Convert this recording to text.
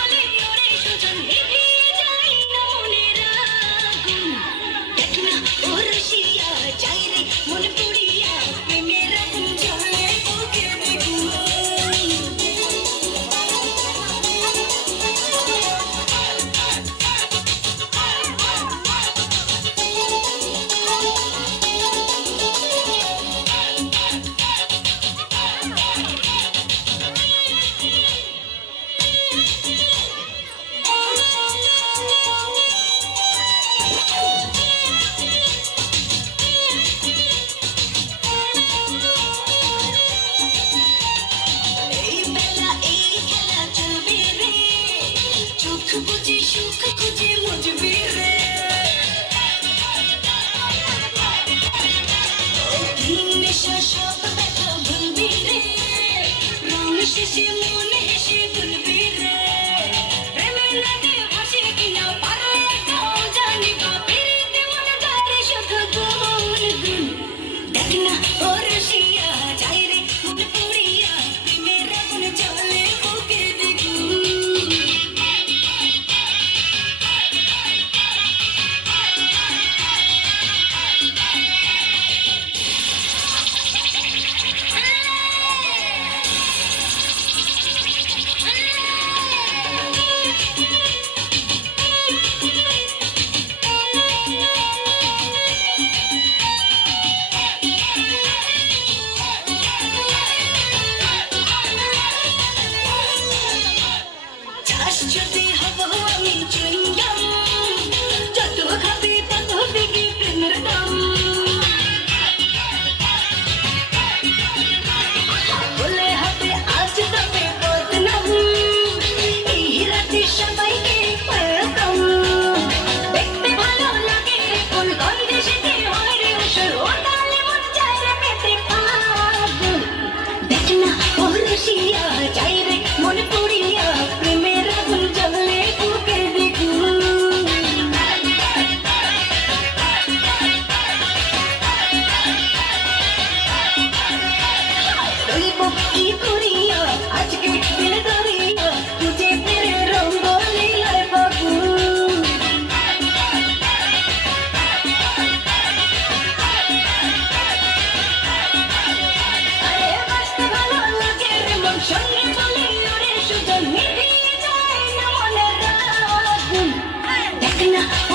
বলে সুজন শেষে মন Looking up.